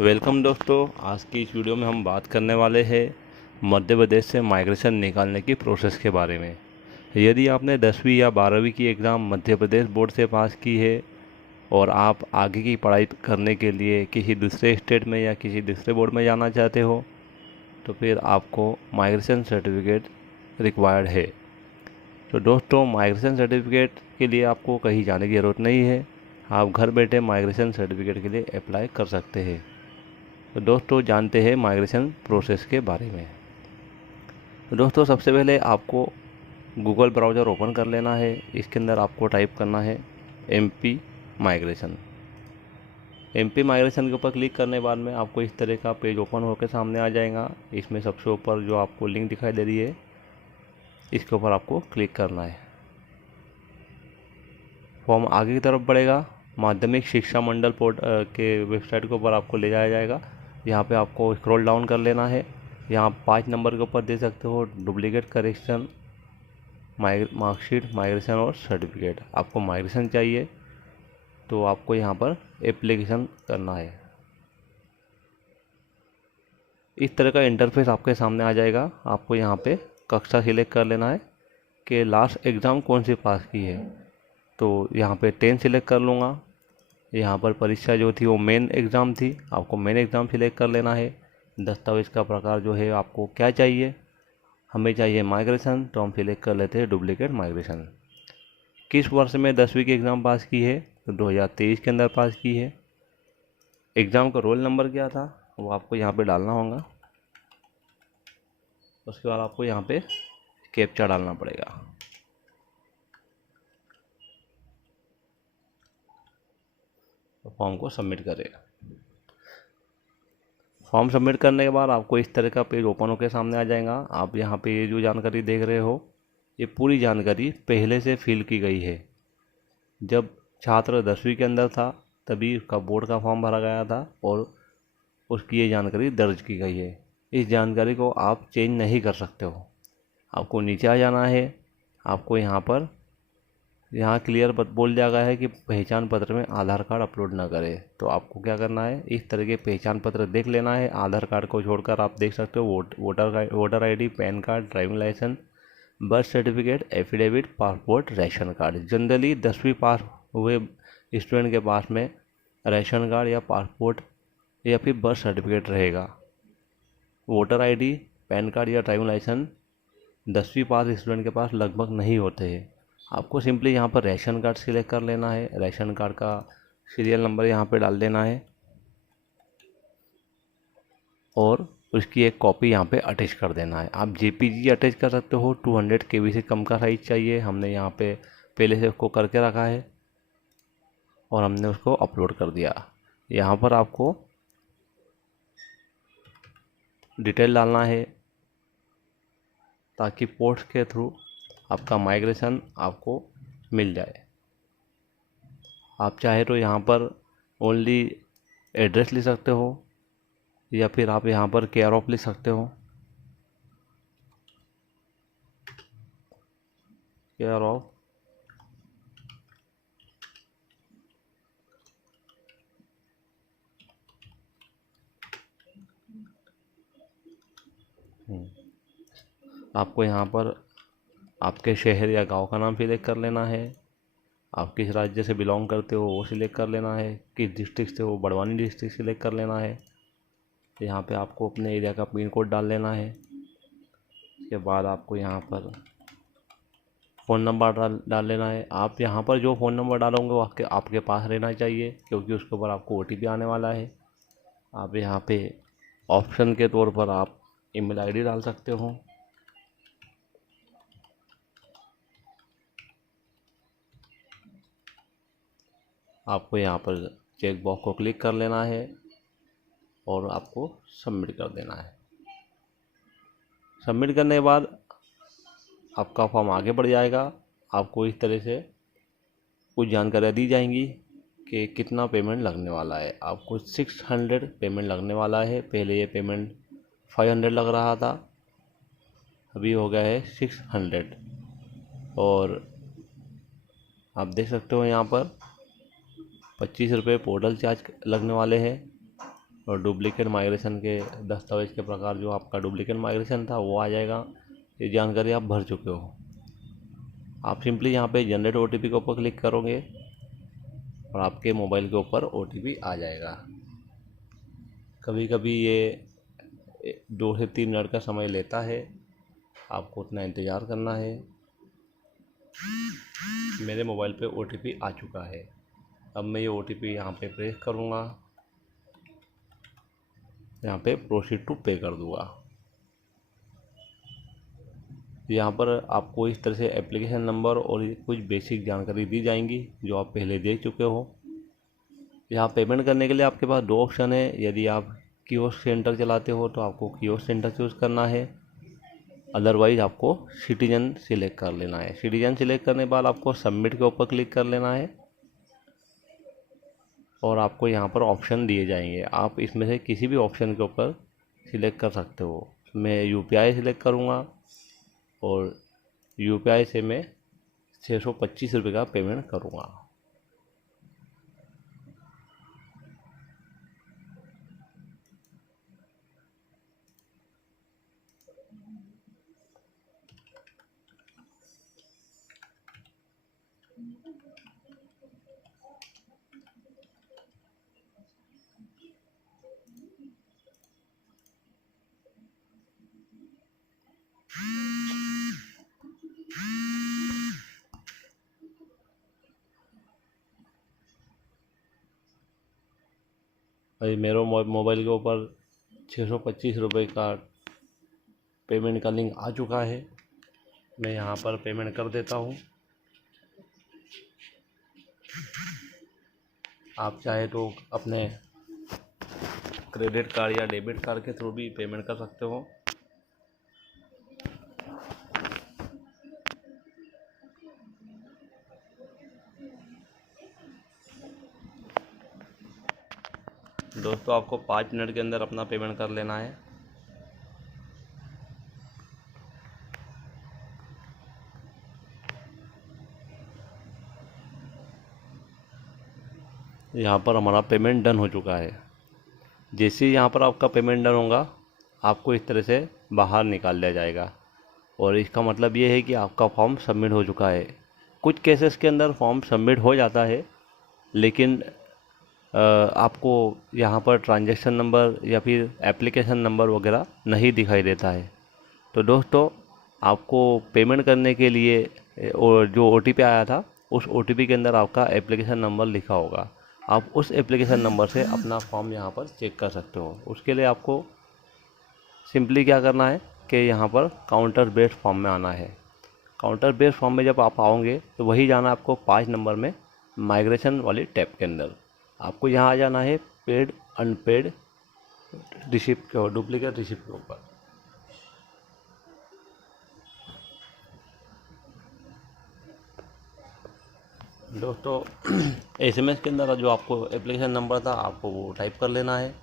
Welcome दोस्तों। आज की इस वीडियो में हम बात करने वाले हैं मध्य प्रदेश से माइग्रेशन निकालने की प्रोसेस के बारे में। यदि आपने 10वीं या 12वीं की एग्ज़ाम मध्य प्रदेश बोर्ड से पास की है और आप आगे की पढ़ाई करने के लिए किसी दूसरे स्टेट में या किसी दूसरे बोर्ड में जाना चाहते हो तो फिर आपको माइग्रेशन सर्टिफिकेट रिक्वायर्ड है। तो दोस्तों, माइग्रेशन सर्टिफिकेट के लिए आपको कहीं जाने की ज़रूरत नहीं है। आप घर बैठे माइग्रेशन सर्टिफिकेट के लिए अप्लाई कर सकते हैं। तो दोस्तों, जानते हैं माइग्रेशन प्रोसेस के बारे में। तो दोस्तों, सबसे पहले आपको गूगल ब्राउज़र ओपन कर लेना है। इसके अंदर आपको टाइप करना है एमपी माइग्रेशन। एमपी माइग्रेशन के ऊपर क्लिक करने के बाद में आपको इस तरह का पेज ओपन होकर सामने आ जाएगा। इसमें सबसे ऊपर जो आपको लिंक दिखाई दे रही है, इसके ऊपर आपको क्लिक करना है। फॉर्म आगे की तरफ बढ़ेगा। माध्यमिक शिक्षा मंडल के वेबसाइट के ऊपर आपको ले जाया जाएगा। यहाँ पे आपको स्क्रॉल डाउन कर लेना है। यहाँ 5 नंबर के ऊपर दे सकते हो डुप्लीकेट करेक्शन, मार्कशीट, माइग्रेशन और सर्टिफिकेट। आपको माइग्रेशन चाहिए तो आपको यहाँ पर एप्लीकेशन करना है। इस तरह का इंटरफेस आपके सामने आ जाएगा। आपको यहाँ पे कक्षा सिलेक्ट कर लेना है कि लास्ट एग्ज़ाम कौन सी पास की है। तो यहाँ पे 10 सिलेक्ट कर लूँगा। यहाँ पर परीक्षा जो थी वो मेन एग्ज़ाम थी। आपको मेन एग्ज़ाम सिलेक्ट कर लेना है। दस्तावेज़ का प्रकार जो है आपको क्या चाहिए, हमें चाहिए माइग्रेशन, तो हम सिलेक्ट कर लेते हैं डुप्लीकेट माइग्रेशन। किस वर्ष में 10वीं की एग्ज़ाम पास की है, तो 2023 के अंदर पास की है। एग्ज़ाम का रोल नंबर क्या था वो आपको यहाँ पे डालना होगा। उसके बाद आपको यहाँ पे कैप्चा डालना पड़ेगा। तो फॉर्म को सबमिट करेगा। फॉर्म सबमिट करने के बाद आपको इस तरह का पेज ओपन होकर सामने आ जाएगा। आप यहाँ पे ये जो जानकारी देख रहे हो, ये पूरी जानकारी पहले से फिल की गई है। जब छात्र 10वीं के अंदर था तभी उसका बोर्ड का फॉर्म भरा गया था और उसकी ये जानकारी दर्ज की गई है। इस जानकारी को आप चेंज नहीं कर सकते हो। आपको नीचे आ जाना है। आपको यहाँ क्लियर बोल दिया गया है कि पहचान पत्र में आधार कार्ड अपलोड ना करें। तो आपको क्या करना है, इस तरह के पहचान पत्र देख लेना है। आधार कार्ड को छोड़कर आप देख सकते हो voter ID, PAN card, driving licence, birth certificate, affidavit, passport, ration card. Generally 10वीं पास हुए स्टूडेंट के पास में राशन कार्ड या पासपोर्ट या फिर बर्थ सर्टिफिकेट रहेगा। वोटर आईडी, पैन कार्ड या ड्राइविंग लाइसेंस 10वीं पास स्टूडेंट के पास लगभग नहीं होते हैं। आपको सिंपली यहाँ पर राशन कार्ड सिलेक्ट कर लेना है। राशन कार्ड का सीरियल नंबर यहाँ पे डाल देना है और उसकी एक कॉपी यहाँ पे अटैच कर देना है। आप जेपीजी अटैच कर सकते हो। 200 KB से कम का साइज़ चाहिए। हमने यहाँ पे पहले से उसको करके रखा है और हमने उसको अपलोड कर दिया। यहाँ पर आपको डिटेल डालना है ताकि पोस्ट के थ्रू आपका माइग्रेशन आपको मिल जाए। आप चाहे तो यहाँ पर ओनली एड्रेस लिख सकते हो या फिर आप यहाँ पर केयर ऑफ लिख सकते हो। केयर ऑफ आपको यहाँ पर आपके शहर या गांव का नाम सिलेक्ट कर लेना है। आप किस राज्य से बिलोंग करते हो वो सिलेक्ट कर लेना है। किस डिस्ट्रिक्ट से हो, बड़वानी डिस्ट्रिक्ट सिलेक्ट कर लेना है। यहाँ पे आपको अपने एरिया का पिन कोड डाल लेना है। उसके बाद आपको यहाँ पर फ़ोन नंबर डाल लेना है। आप यहाँ पर जो फ़ोन नंबर डालोगे वो आपके पास रहना चाहिए, क्योंकि उसके ऊपर आपको OTP आने वाला है। आप यहाँ पे ऑप्शन के तौर पर आप ईमेल आईडी डाल सकते हो। आपको यहाँ पर चेक बॉक्स को क्लिक कर लेना है और आपको सबमिट कर देना है। सबमिट करने के बाद आपका फॉर्म आगे बढ़ जाएगा। आपको इस तरह से कुछ जानकारियाँ दी जाएंगी कि कितना पेमेंट लगने वाला है। आपको 600 पेमेंट लगने वाला है। पहले ये पेमेंट 500 लग रहा था, अभी हो गया है 600। और आप देख सकते हो यहाँ पर 25 रुपये पोर्टल चार्ज लगने वाले हैं और डुप्लीकेट माइग्रेशन के दस्तावेज़ के प्रकार जो आपका डुप्लीकेट माइग्रेशन था वो आ जाएगा। ये जानकारी आप भर चुके हो। आप सिंपली यहाँ पे जनरेट OTP के ऊपर क्लिक करोगे और आपके मोबाइल के ऊपर OTP आ जाएगा। कभी कभी ये 2 से 3 मिनट का समय लेता है, आपको उतना इंतज़ार करना है। मेरे मोबाइल पे OTP आ चुका है। अब मैं ये OTP यहाँ पे प्रेस करूँगा, यहाँ पे प्रोसीड टू पे कर दूँगा। यहाँ पर आपको इस तरह से एप्लीकेशन नंबर और कुछ बेसिक जानकारी दी जाएंगी जो आप पहले देख चुके हो। यहाँ पेमेंट करने के लिए आपके पास 2 ऑप्शन है। यदि आप कियोस्क सेंटर चलाते हो तो आपको कियोस्क सेंटर चूज़ करना है, अदरवाइज़ आपको सिटीजन सिलेक्ट कर लेना है। सिटीजन सिलेक्ट करने के बाद आपको सबमिट के ऊपर क्लिक कर लेना है और आपको यहाँ पर ऑप्शन दिए जाएंगे। आप इसमें से किसी भी ऑप्शन के ऊपर सिलेक्ट कर सकते हो। मैं UPI सिलेक्ट करूँगा और UPI से मैं 625 रुपये का पेमेंट करूँगा। भाई मेरे मोबाइल के ऊपर 625 रुपये का पेमेंट का लिंक आ चुका है। मैं यहाँ पर पेमेंट कर देता हूँ। आप चाहे तो अपने क्रेडिट कार्ड या डेबिट कार्ड के थ्रू भी पेमेंट कर सकते हो। दोस्तों आपको 5 मिनट के अंदर अपना पेमेंट कर लेना है। यहाँ पर हमारा पेमेंट डन हो चुका है। जैसे ही यहाँ पर आपका पेमेंट डन होगा आपको इस तरह से बाहर निकाल दिया जाएगा और इसका मतलब ये है कि आपका फॉर्म सबमिट हो चुका है। कुछ केसेस के अंदर फॉर्म सबमिट हो जाता है लेकिन आपको यहाँ पर ट्रांजैक्शन नंबर या फिर एप्लीकेशन नंबर वगैरह नहीं दिखाई देता है। तो दोस्तों आपको पेमेंट करने के लिए जो OTP आया था उस OTP के अंदर आपका एप्लीकेशन नंबर लिखा होगा। आप उस एप्लीकेशन नंबर से अपना फॉर्म यहाँ पर चेक कर सकते हो। उसके लिए आपको सिंपली क्या करना है कि यहाँ पर काउंटर बेस्ड फॉर्म में आना है। काउंटर बेस्ड फॉर्म में जब आप आओगे तो वही जाना है आपको 5 नंबर में माइग्रेशन वाली टैब के अंदर। आपको यहाँ आ जाना है पेड अनपेड रिसिप्ट के डुप्लीकेट रिसिप्ट के ऊपर। दोस्तों SMS के अंदर जो आपको एप्लीकेशन नंबर था आपको वो टाइप कर लेना है।